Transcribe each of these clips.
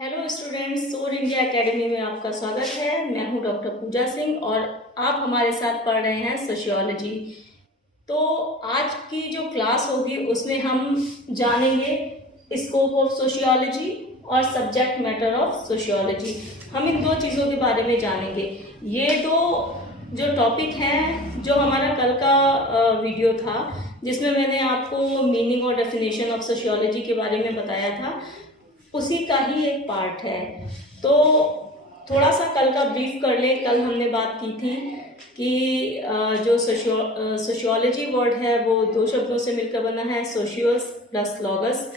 Hello students, सोर India academy में आपका स्वागत है। मैं हूं डॉक्टर पूजा सिंह और आप हमारे साथ पढ़ रहे हैं सोशियोलॉजी। तो आज की जो क्लास होगी उसमें हम जानेंगे स्कोप ऑफ सोशियोलॉजी और सब्जेक्ट मैटर ऑफ सोशियोलॉजी। हम इन दो चीज़ों के बारे में जानेंगे। ये दो जो टॉपिक हैं, जो हमारा कल का वीडियो था जिसमें मैंने आपको मीनिंग और डेफिनेशन ऑफ सोशियोलॉजी के बारे में बताया था, उसी का ही एक पार्ट है। तो थोड़ा सा कल का ब्रीफ कर लें। कल हमने बात की थी कि जो सोशियोलॉजी वर्ड है वो दो शब्दों से मिलकर बना है, सोशियोस प्लस लॉगस,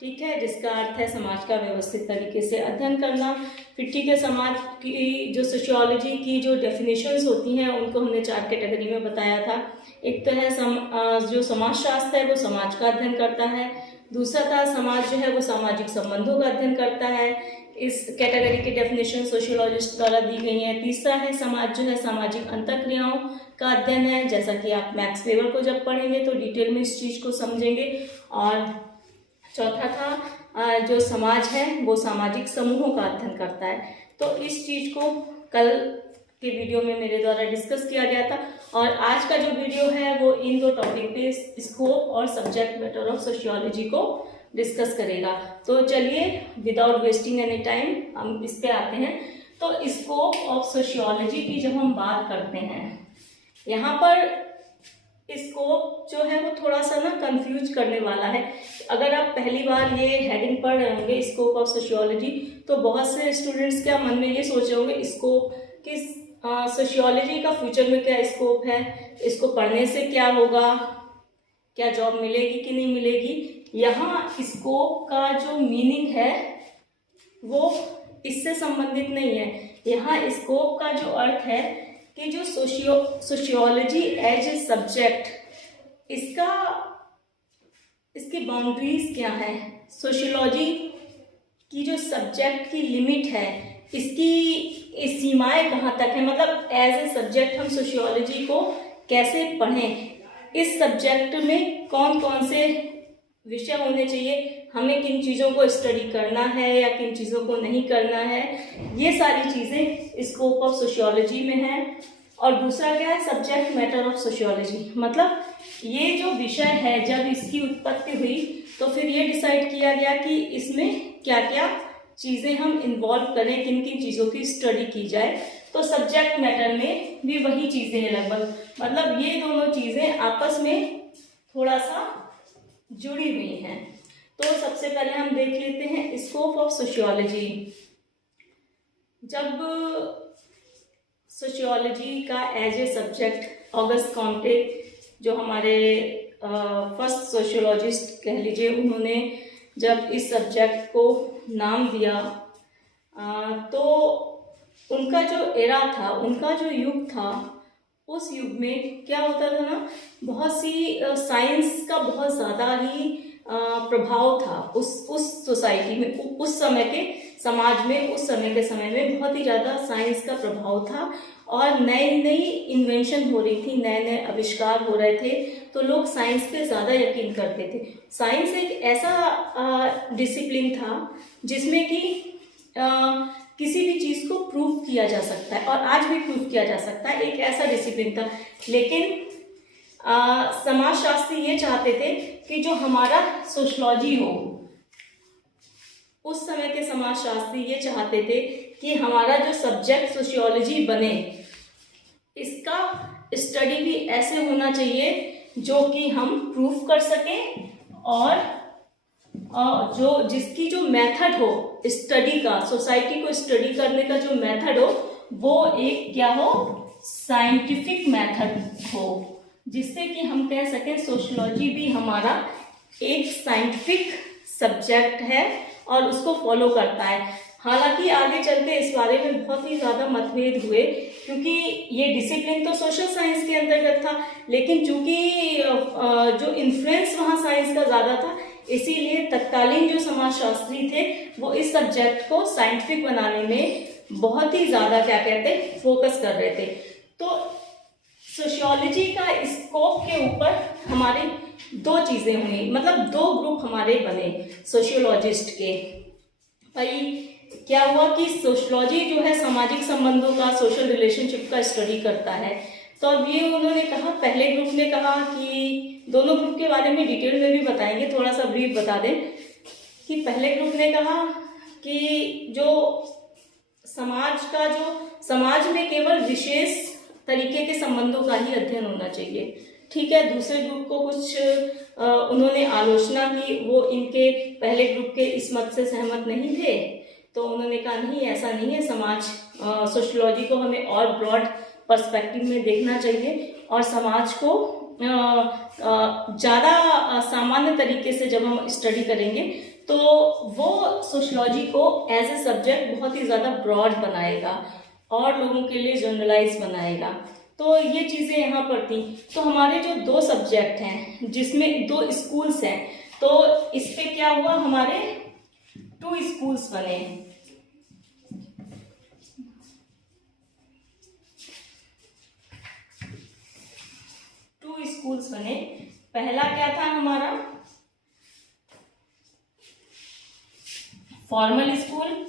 ठीक है, जिसका अर्थ है समाज का व्यवस्थित तरीके से अध्ययन करना। फिर ठीक है, समाज की जो सोशियोलॉजी की जो डेफिनेशंस होती हैं उनको हमने 4 कैटेगरी में बताया था। एक तो है जो समाजशास्त्र है वो समाज का अध्ययन करता है। दूसरा था समाज जो है वो सामाजिक संबंधों का अध्ययन करता है। इस कैटेगरी की डेफिनेशन सोशियोलॉजिस्ट द्वारा दी गई है। तीसरा है समाज जो है सामाजिक अंतःक्रियाओं का अध्ययन है, जैसा कि आप मैक्स वेबर को जब पढ़ेंगे तो डिटेल में इस चीज़ को समझेंगे। और चौथा था जो समाज है वो सामाजिक समूहों का अध्ययन करता है। तो इस चीज़ को कल के वीडियो में मेरे द्वारा डिस्कस किया गया था और आज का जो वीडियो है वो इन दो टॉपिक पे स्कोप और सब्जेक्ट मैटर ऑफ सोशियोलॉजी को डिस्कस करेगा। तो चलिए विदाउट वेस्टिंग एनी टाइम हम इस पे आते हैं। तो स्कोप ऑफ सोशियोलॉजी की जब हम बात करते हैं, यहाँ पर स्कोप जो है वो थोड़ा सा ना कंफ्यूज करने वाला है। अगर आप पहली बार ये हेडिंग पढ़ रहे होंगे स्कोप ऑफ सोशियोलॉजी, तो बहुत से स्टूडेंट्स क्या मन में ये सोच रहे होंगे स्कोप किस सोशियोलॉजी का फ्यूचर में क्या स्कोप है, इसको पढ़ने से क्या होगा, क्या जॉब मिलेगी कि नहीं मिलेगी। यहाँ स्कोप का जो मीनिंग है वो इससे संबंधित नहीं है। यहाँ स्कोप का जो अर्थ है कि जो सोशियोलॉजी एज ए सब्जेक्ट, इसकी बाउंड्रीज क्या है, सोशियोलॉजी की जो सब्जेक्ट की लिमिट है, इसकी सीमाएं कहाँ तक है, मतलब एज ए सब्जेक्ट हम सोशियोलॉजी को कैसे पढ़ें, इस सब्जेक्ट में कौन कौन से विषय होने चाहिए, हमें किन चीज़ों को स्टडी करना है या किन चीज़ों को नहीं करना है, ये सारी चीज़ें स्कोप ऑफ सोशियोलॉजी में है। और दूसरा क्या है, सब्जेक्ट मैटर ऑफ सोशियोलॉजी, मतलब ये जो विषय है जब इसकी उत्पत्ति हुई तो फिर ये डिसाइड किया गया कि इसमें क्या क्या चीज़ें हम इन्वॉल्व करें, किन किन चीज़ों की स्टडी की जाए। तो सब्जेक्ट मैटर में भी वही चीज़ें हैं लगभग, मतलब ये दोनों चीज़ें आपस में थोड़ा सा जुड़ी हुई हैं। तो सबसे पहले हम देख लेते हैं स्कोप ऑफ सोशियोलॉजी। जब सोशियोलॉजी का as a subject Auguste Comte, जो हमारे फर्स्ट सोशियोलॉजिस्ट कह लीजिए, उन्होंने जब इस सब्जेक्ट को नाम दिया तो उनका जो एरा था, उनका जो युग था, उस युग में क्या होता था ना, बहुत सी साइंस का बहुत ज़्यादा ही प्रभाव था उस सोसाइटी में, उस समय के समाज में, उस समय के समय में बहुत ही ज़्यादा साइंस का प्रभाव था और नई नई इन्वेंशन हो रही थी, नए नए आविष्कार हो रहे थे, तो लोग साइंस पे ज़्यादा यकीन करते थे। साइंस एक ऐसा डिसिप्लिन था जिसमें कि किसी भी चीज़ को प्रूव किया जा सकता है और आज भी प्रूव किया जा सकता है, एक ऐसा डिसिप्लिन था। लेकिन समाजशास्त्री ये चाहते थे कि जो हमारा सोशियोलॉजी हो, उस समय के समाजशास्त्री ये चाहते थे कि हमारा जो सब्जेक्ट सोशियोलॉजी बने, इसका स्टडी भी ऐसे होना चाहिए जो कि हम प्रूफ कर सकें और जो जिसकी जो मेथड हो स्टडी का, सोसाइटी को स्टडी करने का जो मेथड हो वो एक क्या हो, साइंटिफिक मेथड हो, जिससे कि हम कह सकें सोशियोलॉजी भी हमारा एक साइंटिफिक सब्जेक्ट है और उसको फॉलो करता है। हालांकि आगे चल के इस बारे में बहुत ही ज़्यादा मतभेद हुए, क्योंकि ये डिसिप्लिन तो सोशल साइंस के अंतर्गत था, लेकिन चूंकि जो इन्फ्लुएंस वहाँ साइंस का ज़्यादा था, इसीलिए तत्कालीन जो समाजशास्त्री थे वो इस सब्जेक्ट को साइंटिफिक बनाने में बहुत ही ज़्यादा क्या कहते फोकस कर रहे थे। तो सोशियोलॉजी का स्कोप के ऊपर हमारी दो चीज़ें हुई, मतलब दो ग्रुप हमारे बने सोशियोलॉजिस्ट के। भाई क्या हुआ कि सोशलॉजी जो है सामाजिक संबंधों का, सोशल रिलेशनशिप का स्टडी करता है। तो अब ये उन्होंने कहा, पहले ग्रुप ने कहा कि दोनों ग्रुप के बारे में डिटेल में भी बताएंगे, थोड़ा सा ब्रीफ बता दें कि पहले ग्रुप ने कहा कि जो समाज में केवल विशेष तरीके के संबंधों का ही अध्ययन होना चाहिए। ठीक है। दूसरे ग्रुप को कुछ उन्होंने आलोचना की, वो इनके पहले ग्रुप के इस मत से सहमत नहीं थे। तो उन्होंने कहा नहीं, ऐसा नहीं है, सोशलॉजी को हमें और ब्रॉड पर्सपेक्टिव में देखना चाहिए और समाज को ज़्यादा सामान्य तरीके से जब हम स्टडी करेंगे तो वो सोशलॉजी को एज ए सब्जेक्ट बहुत ही ज़्यादा ब्रॉड बनाएगा और लोगों के लिए जनरलाइज बनाएगा। तो ये चीज़ें यहाँ पर थी। तो हमारे जो 2 सब्जेक्ट हैं जिसमें 2 स्कूल्स हैं, तो इस पे क्या हुआ, हमारे 2 स्कूल्स बने। पहला क्या था हमारा, फॉर्मल स्कूल,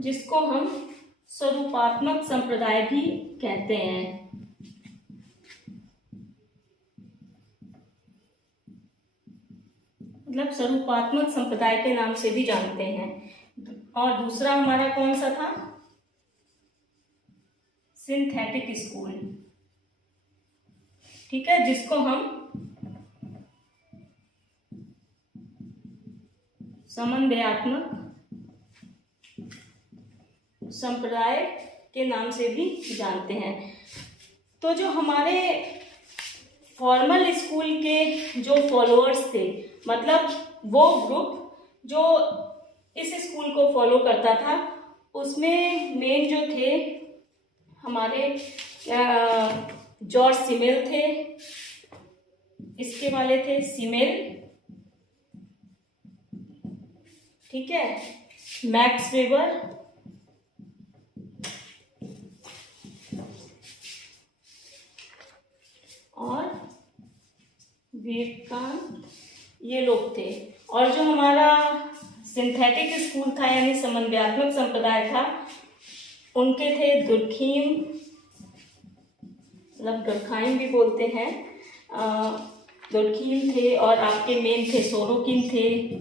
जिसको हम स्वरूपात्मक संप्रदाय भी कहते हैं। मतलब स्वरूपात्मक संप्रदाय के नाम से भी जानते हैं। और दूसरा हमारा कौन सा था, सिंथेटिक स्कूल। ठीक है, जिसको हम समन्वयात्मक संप्रदाय के नाम से भी जानते हैं। तो जो हमारे फॉर्मल स्कूल के जो फॉलोअर्स थे, मतलब वो ग्रुप जो इस स्कूल को फॉलो करता था, उसमें मेन जो थे हमारे जॉर्ज सिमेल थे, इसके वाले थे सिमेल, ठीक है, मैक्स वेबर और विवेकानंद, ये लोग थे। और जो हमारा सिंथेटिक स्कूल था यानी समन्वयात्मक संप्रदाय था, उनके थे दुर्खीम, मतलब दुर्खाइम भी बोलते हैं, दुर्खीम थे, और आपके मेन थे सोरोकिन थे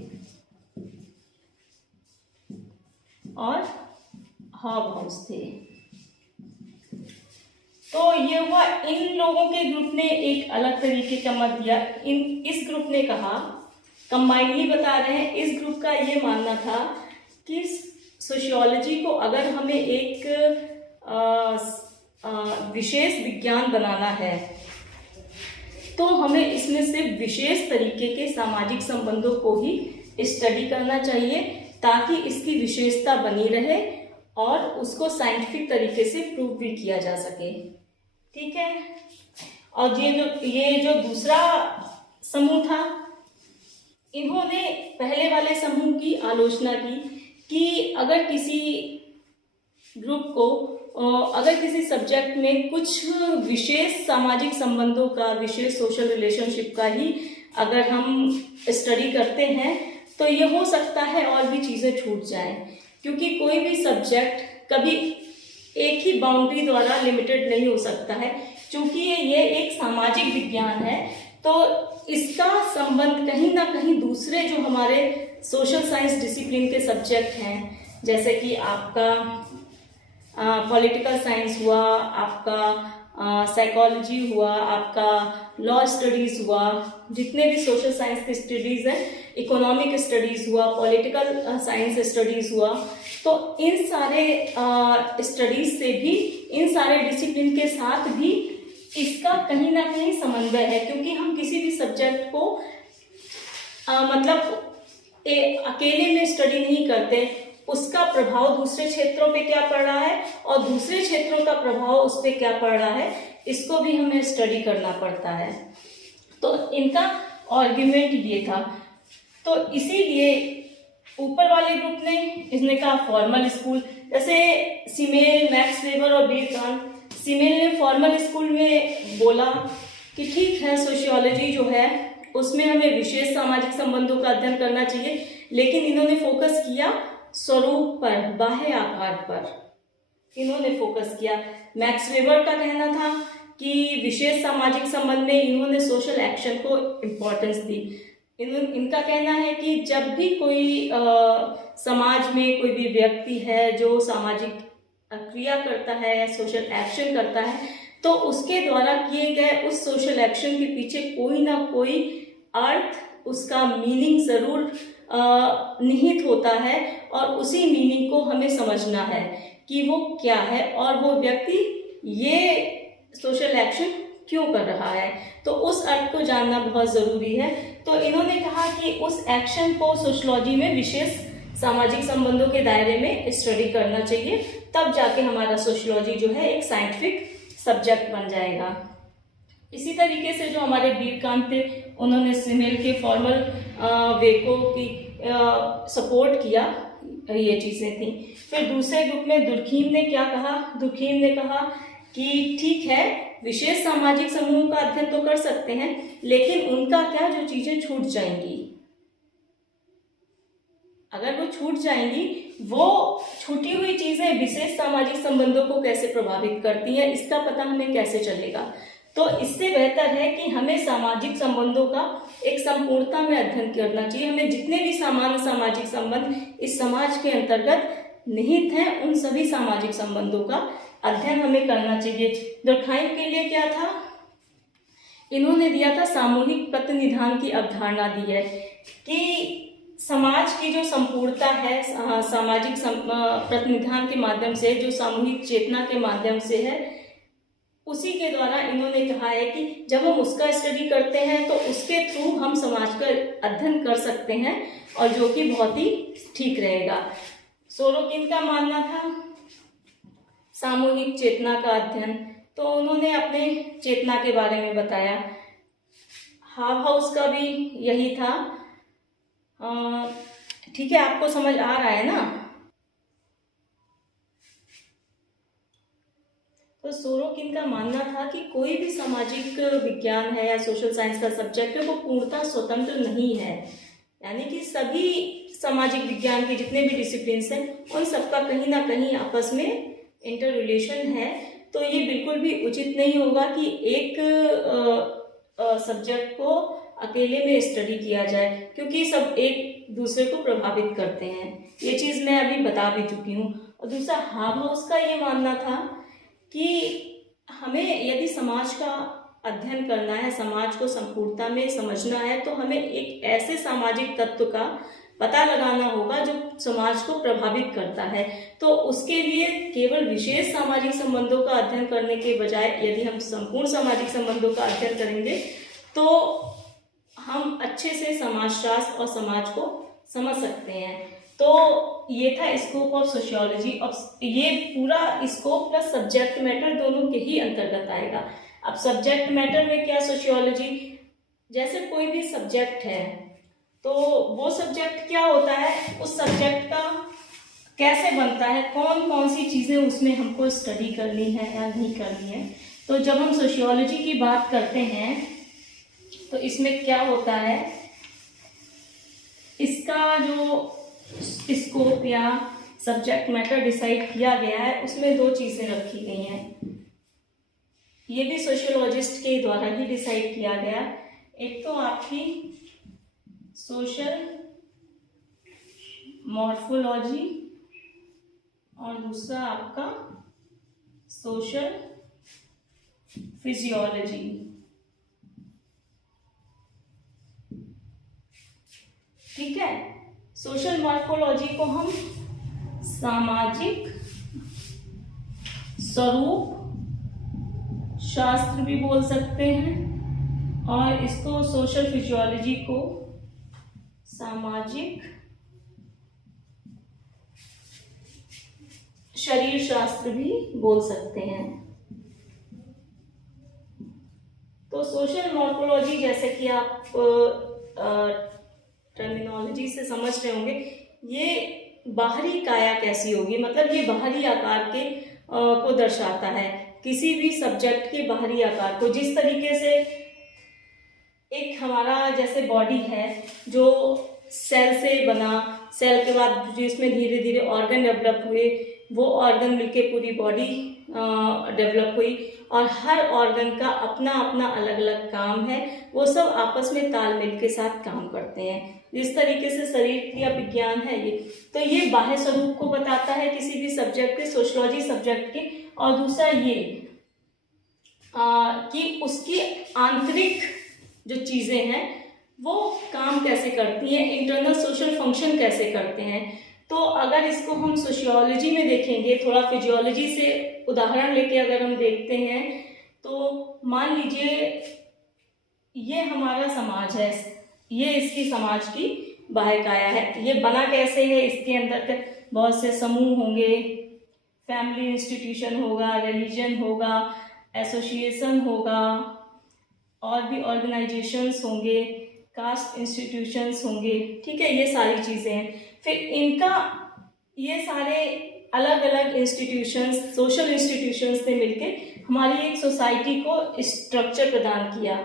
और हॉबहाउस थे। तो ये हुआ, इन लोगों के ग्रुप ने एक अलग तरीके का मत दिया। इस ग्रुप ने कहा, कंबाइनली बता रहे हैं, इस ग्रुप का ये मानना था कि सोशियोलॉजी को अगर हमें एक विशेष विज्ञान बनाना है तो हमें इसमें से विशेष तरीके के सामाजिक संबंधों को ही स्टडी करना चाहिए, ताकि इसकी विशेषता बनी रहे और उसको साइंटिफिक तरीके से प्रूव भी किया जा सके। ठीक है। और ये जो दूसरा समूह था, इन्होंने पहले वाले समूह की आलोचना की कि अगर किसी ग्रुप को, अगर किसी सब्जेक्ट में कुछ विशेष सामाजिक संबंधों का, विशेष सोशल रिलेशनशिप का ही अगर हम स्टडी करते हैं तो ये हो सकता है और भी चीज़ें छूट जाएं, क्योंकि कोई भी सब्जेक्ट कभी एक ही बाउंड्री द्वारा लिमिटेड नहीं हो सकता है। क्योंकि ये एक सामाजिक विज्ञान है तो इसका संबंध कहीं ना कहीं दूसरे जो हमारे सोशल साइंस डिसिप्लिन के सब्जेक्ट हैं, जैसे कि आपका पॉलिटिकल साइंस हुआ, आपका साइकोलॉजी हुआ, आपका लॉ स्टडीज़ हुआ, जितने भी सोशल साइंस की स्टडीज़ हैं, इकोनॉमिक स्टडीज़ हुआ, पॉलिटिकल साइंस स्टडीज़ हुआ, तो इन सारे स्टडीज़ से भी, इन सारे डिसिप्लिन के साथ भी इसका कहीं ना कहीं समन्वय है। क्योंकि हम किसी भी सब्जेक्ट को मतलब अकेले में स्टडी नहीं करते, उसका प्रभाव दूसरे क्षेत्रों पे क्या पड़ रहा है और दूसरे क्षेत्रों का प्रभाव उस पर क्या पड़ रहा है, इसको भी हमें स्टडी करना पड़ता है। तो इनका आर्ग्यूमेंट ये था। तो इसीलिए ऊपर वाले ग्रुप ने, इसने कहा फॉर्मल स्कूल, जैसे सिमेल, मैक्स वेबर और विवेकानंद। सिमेल ने फॉर्मल स्कूल में बोला कि ठीक है, सोशियोलॉजी जो है उसमें हमें विशेष सामाजिक संबंधों का अध्ययन करना चाहिए, लेकिन इन्होंने फोकस किया स्वरूप पर, बाह्य आकार पर इन्होंने फोकस किया। मैक्स वेबर का कहना था कि विशेष सामाजिक संबंध में इन्होंने सोशल एक्शन को इम्पोर्टेंस दी। इनका कहना है कि जब भी कोई समाज में कोई भी व्यक्ति है जो सामाजिक क्रिया करता है या सोशल एक्शन करता है, तो उसके द्वारा किए गए उस सोशल एक्शन के पीछे कोई ना कोई अर्थ, उसका मीनिंग जरूर निहित होता है, और उसी मीनिंग को हमें समझना है कि वो क्या है और वो व्यक्ति ये सोशल एक्शन क्यों कर रहा है। तो उस अर्थ को जानना बहुत ज़रूरी है। तो इन्होंने कहा कि उस एक्शन को सोशियोलॉजी में विशेष सामाजिक संबंधों के दायरे में स्टडी करना चाहिए, तब जाके हमारा सोशियोलॉजी जो है एक साइंटिफिक सब्जेक्ट बन जाएगा। इसी तरीके से जो हमारे बीरकांत थे, उन्होंने सिमेल के फॉर्मल वे को की सपोर्ट किया, ये चीज़ें थी। फिर दूसरे ग्रुप में दुर्खीम ने क्या कहा? दुर्खीम ने कहा कि ठीक है, विशेष सामाजिक समूह का अध्ययन तो कर सकते हैं, लेकिन उनका क्या, जो चीजें छूट जाएंगी, अगर वो छूट जाएंगी, वो छूटी हुई चीजें विशेष सामाजिक संबंधों को कैसे प्रभावित करती हैं, इसका पता हमें कैसे चलेगा। तो इससे बेहतर है कि हमें सामाजिक संबंधों का एक संपूर्णता में अध्ययन करना चाहिए। हमें जितने भी सामान्य सामाजिक संबंध इस समाज के अंतर्गत निहित हैं, उन सभी सामाजिक संबंधों का अध्ययन हमें करना चाहिए। दुर्खाइम के लिए क्या था? इन्होंने दिया था सामूहिक प्रतिनिधान की अवधारणा दी है कि समाज की जो संपूर्णता है सामाजिक प्रतिनिधान के माध्यम से, जो सामूहिक चेतना के माध्यम से है, उसी के द्वारा इन्होंने कहा है कि जब हम उसका स्टडी करते हैं तो उसके थ्रू हम समाज का अध्ययन कर सकते हैं, और जो कि बहुत ही ठीक रहेगा। सोरोकिन का मानना था सामूहिक चेतना का अध्ययन, तो उन्होंने अपने चेतना के बारे में बताया। हाउस का भी यही था। ठीक है, आपको समझ आ रहा है ना? तो सोरोकिन का मानना था कि कोई भी सामाजिक विज्ञान है या सोशल साइंस का सब्जेक्ट है, वो पूर्णतः स्वतंत्र नहीं है। यानी कि सभी सामाजिक विज्ञान के जितने भी डिसिप्लिन्स हैं, उन सबका कहीं ना कहीं आपस में इंटर रिलेशन है। तो ये बिल्कुल भी उचित नहीं होगा कि एक सब्जेक्ट को अकेले में स्टडी किया जाए, क्योंकि सब एक दूसरे को प्रभावित करते हैं। ये चीज़ मैं अभी बता भी चुकी हूँ। और दूसरा, हाउस का ये मानना था कि हमें यदि समाज का अध्ययन करना है, समाज को संपूर्णता में समझना है, तो हमें एक ऐसे सामाजिक तत्व का पता लगाना होगा जो समाज को प्रभावित करता है। तो उसके लिए केवल विशेष सामाजिक संबंधों का अध्ययन करने के बजाय यदि हम संपूर्ण सामाजिक संबंधों का अध्ययन करेंगे, तो हम अच्छे से समाजशास्त्र और समाज को समझ सकते हैं। तो ये था स्कोप ऑफ सोशियोलॉजी। और ये पूरा स्कोप प्लस सब्जेक्ट मैटर दोनों के ही अंतर्गत आएगा। अब सब्जेक्ट मैटर में क्या, सोशियोलॉजी जैसे कोई भी सब्जेक्ट है, तो वो सब्जेक्ट क्या होता है, उस सब्जेक्ट का कैसे बनता है, कौन कौन सी चीज़ें उसमें हमको स्टडी करनी है या नहीं करनी है। तो जब हम सोशियोलॉजी की बात करते हैं तो इसमें क्या होता है, इसका जो स्कोप या सब्जेक्ट मैटर डिसाइड किया गया है, उसमें दो चीज़ें रखी गई हैं। ये भी सोशियोलॉजिस्ट के द्वारा ही डिसाइड किया गया। एक तो आपकी सोशल मॉर्फोलॉजी और दूसरा आपका सोशल फिजियोलॉजी। ठीक है, सोशल मॉर्फोलॉजी को हम सामाजिक स्वरूप शास्त्र भी बोल सकते हैं, और इसको सोशल फिजियोलॉजी को सामाजिक शरीर शास्त्र भी बोल सकते हैं। तो सोशल मॉर्फोलॉजी, जैसे कि आप टर्मिनोलॉजी से समझ रहे होंगे, ये बाहरी काया कैसी होगी, मतलब ये बाहरी आकार के को दर्शाता है। किसी भी सब्जेक्ट के बाहरी आकार को, जिस तरीके से एक हमारा जैसे बॉडी है जो सेल से बना, सेल के बाद जिसमें धीरे धीरे ऑर्गन डेवलप हुए, वो ऑर्गन मिलके पूरी बॉडी डेवलप हुई, और हर ऑर्गन का अपना अपना अलग अलग काम है, वो सब आपस में तालमेल के साथ काम करते हैं। जिस तरीके से शरीर क्रिया विज्ञान है ये, तो ये बाह्य स्वरूप को बताता है किसी भी सब्जेक्ट के, सोशियोलॉजी सब्जेक्ट के, और दूसरा ये कि उसकी आंतरिक जो चीजें हैं वो काम कैसे करती हैं, इंटरनल सोशल फंक्शन कैसे करते हैं। तो अगर इसको हम सोशियोलॉजी में देखेंगे, थोड़ा फिजियोलॉजी से उदाहरण लेके अगर हम देखते हैं, तो मान लीजिए ये हमारा समाज है, ये इसकी समाज की बाह्य काया है। ये बना कैसे है, इसके अंदर के बहुत से समूह होंगे, फैमिली इंस्टीट्यूशन होगा, रिलीजन होगा, एसोसिएशन होगा, और भी ऑर्गेनाइजेशंस होंगे, कास्ट इंस्टीट्यूशंस होंगे, ठीक है, ये सारी चीज़ें हैं। फिर इनका ये सारे अलग अलग इंस्टीट्यूशंस, सोशल इंस्टीट्यूशंस ने मिलके हमारी एक सोसाइटी को स्ट्रक्चर प्रदान किया।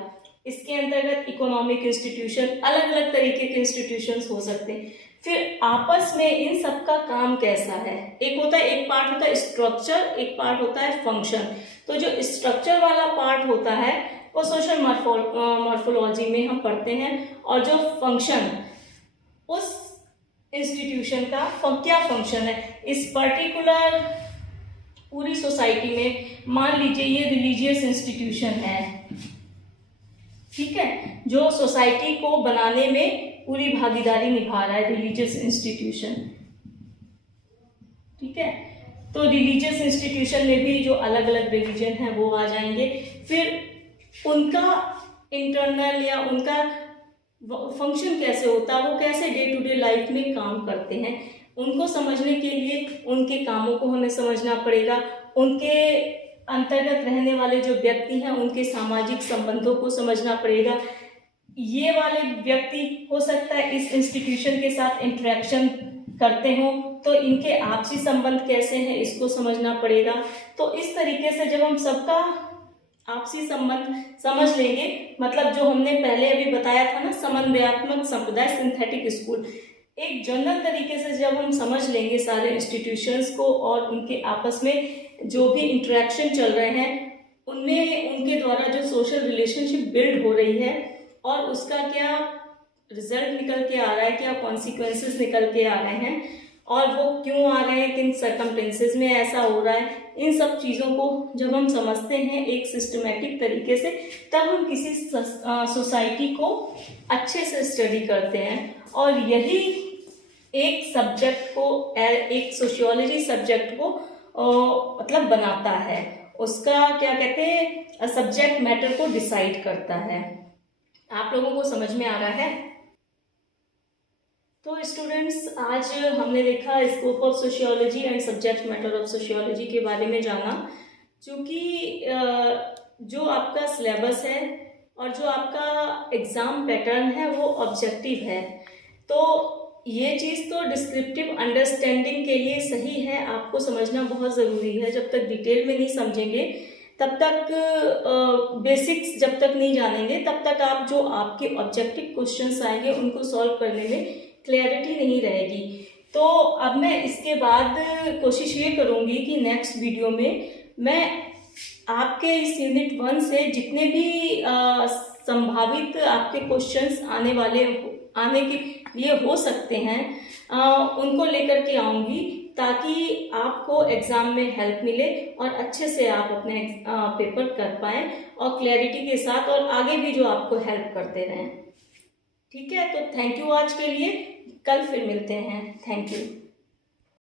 इसके अंतर्गत इकोनॉमिक इंस्टीट्यूशन, अलग अलग तरीके के इंस्टीट्यूशंस हो सकते हैं। फिर आपस में इन सब का काम कैसा है, एक पार्ट होता है स्ट्रक्चर, एक पार्ट होता है फंक्शन। तो जो स्ट्रक्चर वाला पार्ट होता है वो सोशल मॉर्फोलॉजी में हम पढ़ते हैं, और जो फंक्शन उस इंस्टीट्यूशन का क्या फंक्शन है इस पर्टिकुलर पूरी सोसाइटी में। मान लीजिए ये रिलीजियस इंस्टीट्यूशन है, ठीक है, जो सोसाइटी को बनाने में पूरी भागीदारी निभा रहा है, रिलीजियस इंस्टीट्यूशन, ठीक है। तो रिलीजियस इंस्टीट्यूशन में भी जो अलग अलग रिलीजन है वो आ जाएंगे। फिर उनका इंटरनल या उनका फंक्शन कैसे होता है, वो कैसे डे टू डे लाइफ में काम करते हैं, उनको समझने के लिए उनके कामों को हमें समझना पड़ेगा। उनके अंतर्गत रहने वाले जो व्यक्ति हैं उनके सामाजिक संबंधों को समझना पड़ेगा। ये वाले व्यक्ति हो सकता है इस इंस्टीट्यूशन के साथ इंटरेक्शन करते हो, तो इनके आपसी संबंध कैसे हैं इसको समझना पड़ेगा। तो इस तरीके से जब हम सबका आपसी संबंध समझ लेंगे, मतलब जो हमने पहले अभी बताया था ना, समन्वयात्मक संप्रदाय, सिंथेटिक स्कूल, एक जनरल तरीके से जब हम समझ लेंगे सारे इंस्टीट्यूशंस को और उनके आपस में जो भी इंटरेक्शन चल रहे हैं, उनमें उनके द्वारा जो सोशल रिलेशनशिप बिल्ड हो रही है और उसका क्या रिजल्ट निकल के आ रहा है, क्या कॉन्सिक्वेंसेस निकल के आ रहे हैं और वो क्यों आ रहे हैं, किन सर्कमटेंसेस में ऐसा हो रहा है, इन सब चीज़ों को जब हम समझते हैं एक सिस्टमेटिक तरीके से, तब हम किसी सोसाइटी को अच्छे से स्टडी करते हैं। और यही एक सब्जेक्ट को, एक सोशियोलॉजी सब्जेक्ट को मतलब बनाता है, उसका क्या कहते हैं, सब्जेक्ट मैटर को डिसाइड करता है। आप लोगों को समझ में आ रहा है? तो स्टूडेंट्स, आज हमने देखा scope of sociology and subject matter of sociology के बारे में जाना। क्योंकि जो आपका सिलेबस है और जो आपका एग्ज़ाम पैटर्न है वो ऑब्जेक्टिव है, तो ये चीज़ तो डिस्क्रिप्टिव अंडरस्टैंडिंग के लिए सही है, आपको समझना बहुत ज़रूरी है। जब तक डिटेल में नहीं समझेंगे, तब तक बेसिक्स जब तक नहीं जानेंगे, तब तक आप जो आपके ऑब्जेक्टिव क्वेश्चंस आएंगे उनको सॉल्व करने में क्लैरिटी नहीं रहेगी। तो अब मैं इसके बाद कोशिश ये करूँगी कि नेक्स्ट वीडियो में मैं आपके इस यूनिट 1 से जितने भी संभावित आपके क्वेश्चंस आने के लिए हो सकते हैं उनको लेकर के आऊँगी, ताकि आपको एग्ज़ाम में हेल्प मिले और अच्छे से आप अपने पेपर कर पाएँ और क्लैरिटी के साथ, और आगे भी जो आपको हेल्प करते रहें। ठीक है, तो थैंक यू आज के लिए, कल फिर मिलते हैं। Thank you.